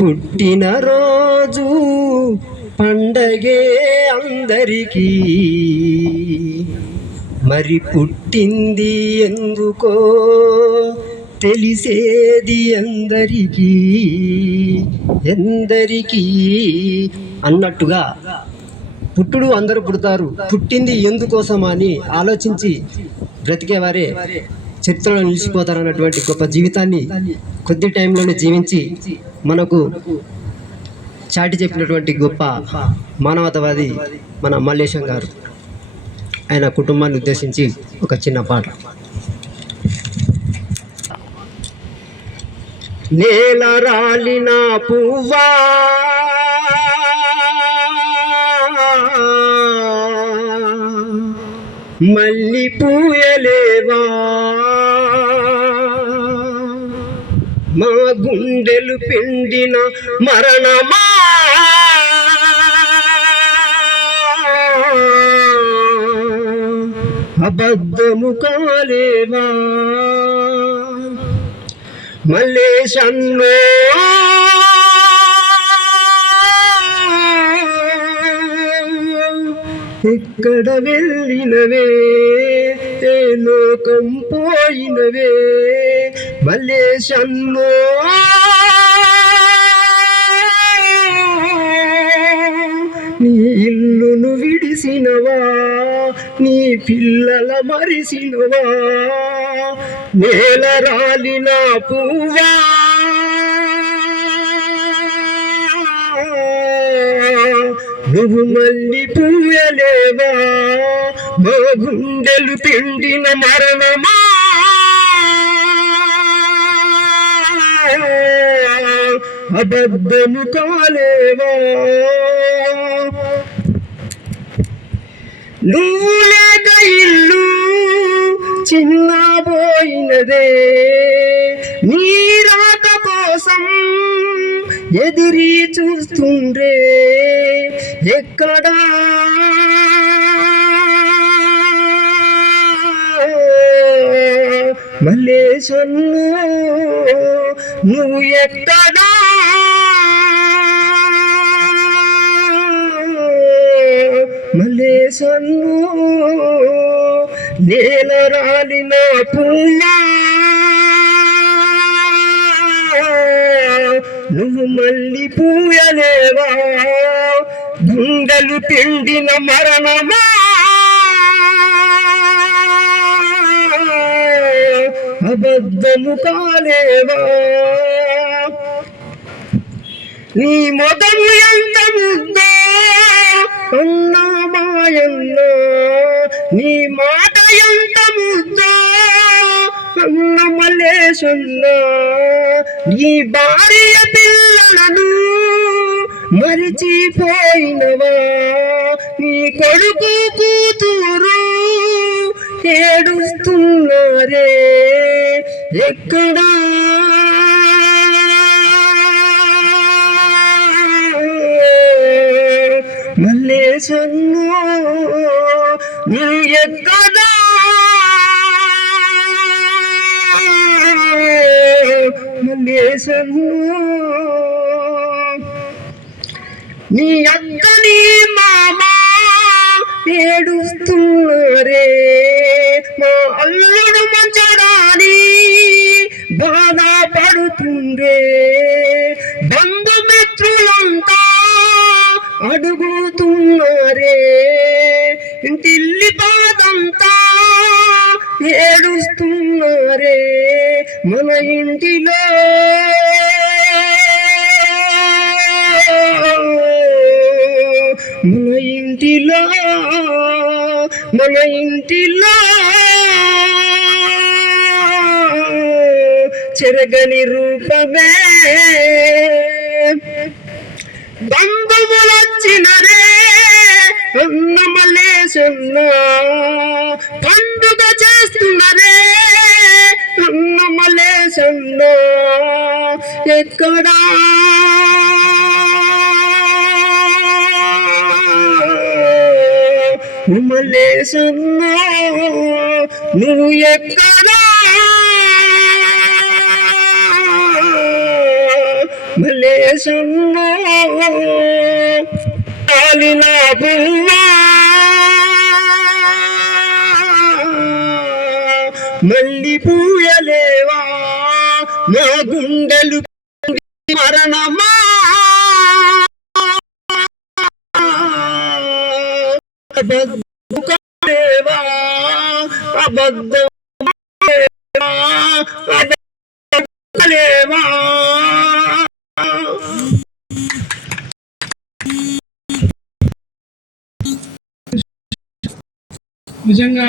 పుట్టినరోజు పండగే అందరికీ, మరి పుట్టింది ఎందుకో తెలిసేది ఎందరికీ ఎందరికీ అన్నట్టుగా పుట్టుడు అందరూ పుడతారు, పుట్టింది ఎందుకోసమని ఆలోచించి బ్రతికేవారే చరిత్రలో నిలిచిపోతారు అన్నటువంటి గొప్ప జీవితాన్ని కొద్ది టైంలోనే జీవించి మనకు చాటి చెప్పినటువంటి గొప్ప మానవతావాది మన మల్లేశం గారు. ఆయన కుటుంబాన్ని ఉద్దేశించి ఒక చిన్న పాట. నేల రాలిన పువ్వా మల్లి పూయలేవా, మా గుండెలు పిండిన మరణమా అబద్ధము కాలేవా, మల్లేశన్నో ఎక్కడ వెళ్ళినవే ఏ లోకం పోయినవే, మల్లేశన్నో నీ ఇల్లును విడిసినవా, నీ పిల్లల మరిసినవా, నేల రాలిన పువ్వా నువ్వు మళ్ళీ పూయలేవా, మా గుండెలు పిండిన మరణమా అబద్ధము కాలేవా, నువ్వు లేక ఇల్లు చిన్నబోయినదే, నీ రాక కోసం ఎదిరి చూస్తుండే ఎక్కడా మల్లేశన్నో నువ్వు ఎక్కడా, మల్లేశన్నో నేల రాలిన పువ్వా నువ్వు మళ్ళీ పూయలేవా, గుండెలు పిండిన మరణమా అబద్ధము కాలేవా, నీ మొదలు ఎంత ముద్దో అన్నా మాయన్న, నీ మాట ఎంత ముద్దో అన్న మల్లేశన్న, నీ భార్య పిల్లలను మరిచిపోయినవా, నీ కొడుకు కూతురు ఏడుస్తున్నారే ఎక్కడా మల్లేశన్నో నువ్వు ఎక్కడా, మల్లేశన్నో నీ అక్కని మామ ఏడుస్తున్నారే, మా అల్లుడు మంచడాని బాధపడుతుండే, బంధుమిత్రులంతా అడుగుతున్నారే, ఇంటిల్లి బాధంతా ఏడుస్తున్నారే, మన ఇంటిలో మన ఇంటిలో మన ఇంటిలో చెరగని రూపమే, బంధువులొచ్చినరే అన్న మల్లేశన్న, పండుగ చేస్తున్నరే అన్న మల్లేశన్న ఎక్కడా మల్లేశన్నో నువ్వు ఎక్కడా మలేసన్నో కాలినా పున్నా మల్లి పూయలేవా నా గుండెలు మరణమా అబద్ధమేవా అబద్ధమేవా అబద్ధమేవా నిజంగా